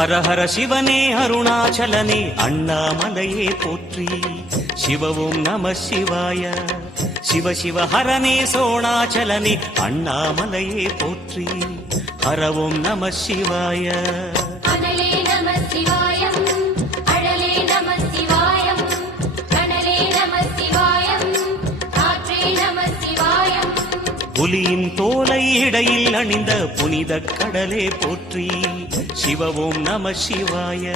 ஹர ஹர சிவனே அருணாச்சலனே அண்ணாமலையே போற்றி. சிவவும் நம சிவாய. சிவ சிவ ஹரனே சோணாச்சலனே அண்ணாமலையே போற்றி. ஹரவும் நம சிவாய. புலியின் தோலை இடையில் அணிந்த புனித கடலே போற்றி. சிவவும் நம சிவாய.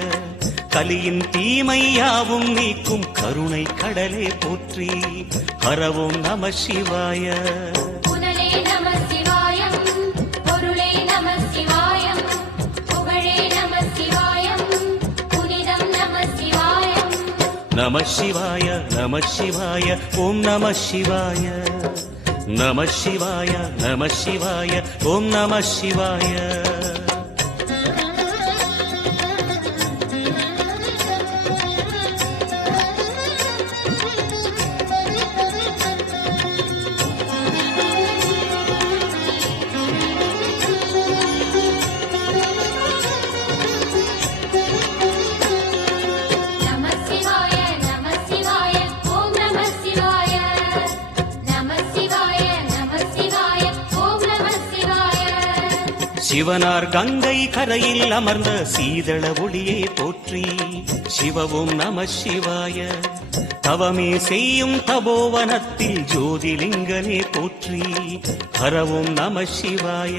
கலியின் தீமையாவும் நீக்கும் கருணை கடலே போற்றி. ஹரவும் நம சிவாய. நம சிவாய நம சிவாய ஓம் நம சிவாய. நம சிவாய நம சிவாய ஓம் நம சிவாய. சிவனார் கங்கை கரையில் அமர்ந்த சீதள ஒளியே போற்றி. சிவவும் நம சிவாய. தவமே செய்யும் தபோவனத்தில் ஜோதிலிங்கனே போற்றி. ஹரவும் நம சிவாய.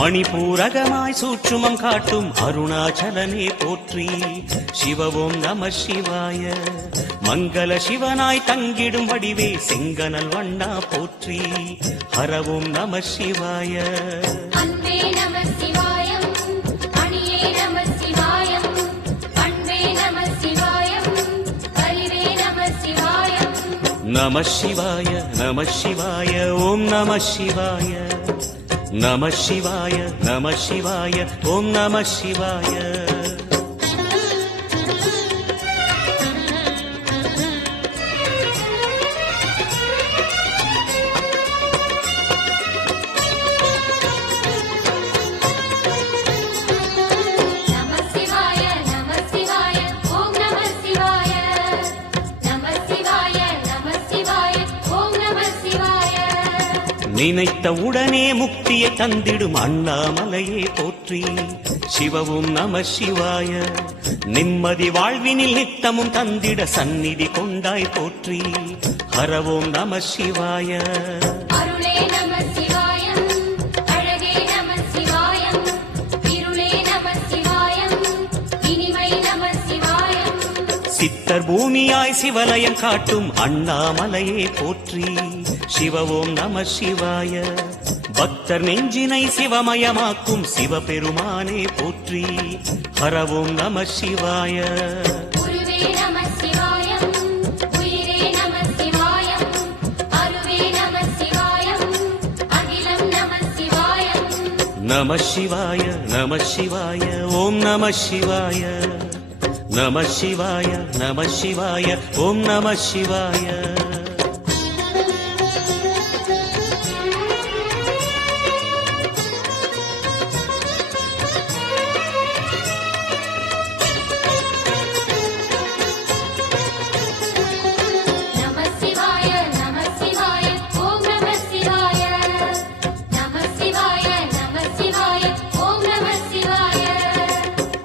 மணிபூரகமாய் சூட்சுமம் காட்டும் அருணாச்சலனே போற்றி. சிவவும் நம சிவாய. மங்கள சிவனாய் தங்கிடும் வடிவே செங்கனல் வண்ணா போற்றி. ஹரவும் நம சிவாய. நம சிவாய நம சிவாய ஓம் நம சிவாய. நம சிவாய நம சிவாய ஓம் நம சிவாய. நினைத்த உடனே முக்தியை தந்திடும் அண்ணாமலையே போற்றி. சிவவும் நம சிவாய. நிம்மதி வாழ்வினில் நித்தமும் தந்திட சந்நிதி கொண்டாய் போற்றி. ஹரவும் நம சிவாய. சித்தர் பூமியாய் சிவலயம் காட்டும் அண்ணாமலையே போற்றி. சிவவும் நம சிவாய. பக்தர் நெஞ்சினை சிவமயமாக்கும் சிவபெருமானே போற்றி. ஹரவும் நம சிவாய. நம சிவாய நம சிவாய ஓம் நம சிவாய. நம சிவாய நம சிவாய ஓம் நம சிவாய.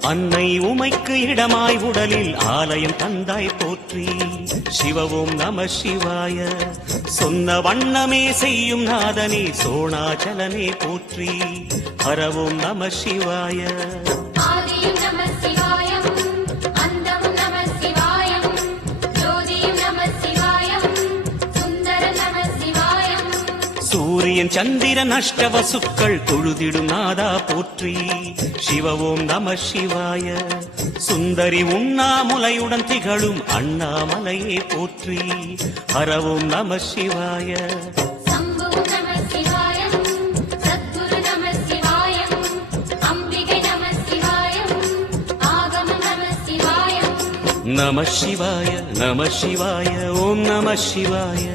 அன்னை உமைக்கு இடமாய் உடலில் ஆலயம் தந்தாய் போற்றி. சிவவும் நம சிவாய. சொன்ன வண்ணமே செய்யும் நாதனே சோணாச்சலனே போற்றி. ஹரவும் நம சிவாய. சூரியன் சந்திரன் அஷ்டவசுக்கள் தொழுதிடும் நாதா போற்றி. சிவவும் நம சிவாய. சுந்தரி உண்ணாமுலையுடன் திகழும் அண்ணாமலையே போற்றி. ஹரவும் நம சிவாய. நம சிவாய நம சிவாய ஓம் நம சிவாய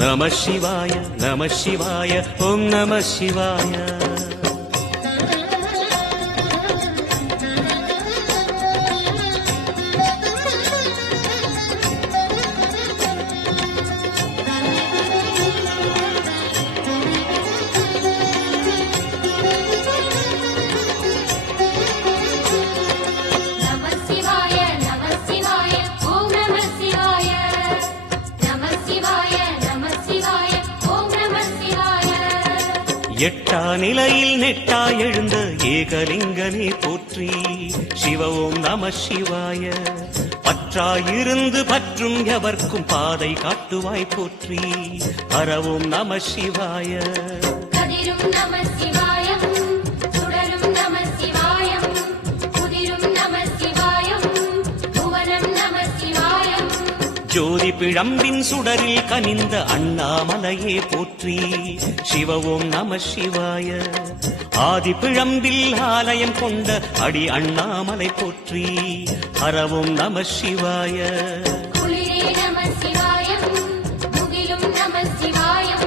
நம சிவாய நம சிவாய ஓம் நம சிவாய எட்டா நிலையில் நெட்டா எழுந்த ஏகலிங்கனே போற்றி சிவ ஓம் நம சிவாய பற்றாயிருந்து பற்றும் எவர்க்கும் பாதை காட்டுவாய் போற்றி ஹர ஓம் நம சிவாய கதிரும் நம சிவாயம் சுடரும் நம சிவாயம் குதிரும் நம சிவாயம் புவனம் நம சிவாயம் ஜோதி பிழம்பின் சுடரில் கனிந்த அண்ணாமலையே போற்றி சிவ ஓம் நம சிவாய ஆதி பிழம்பில் ஆலயம் கொண்ட அடி அண்ணாமலை போற்றி ஹர ஓம் நம சிவாய குளிரே நம சிவாயம் முகிலும் நம சிவாயம்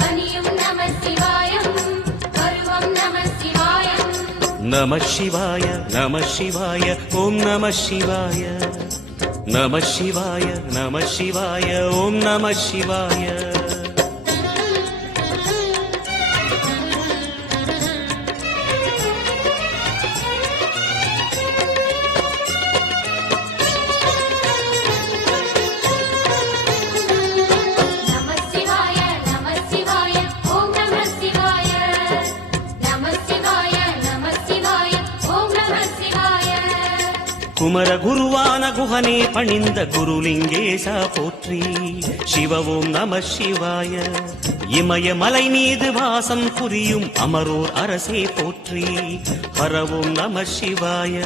பனியும் நம சிவாயம் பருவம் நம சிவாயம் நம சிவாய நம சிவாய ஓம் நம சிவாய நம சிவாய நம சிவாய ஓம் நம சிவாய நம சிவாய நம சிவாய ஓம் நம சிவாய நம சிவாய நம சிவாய ஓம் நம சிவாய குமர குருவான குகனே பணிந்த குருலிங்கேசா போற்றி சிவ ஓம் நம சிவாய இமயமலை மீது வாசம் புரியும் அமரோர் அரசே போற்றி ஹர ஓம் நம சிவாய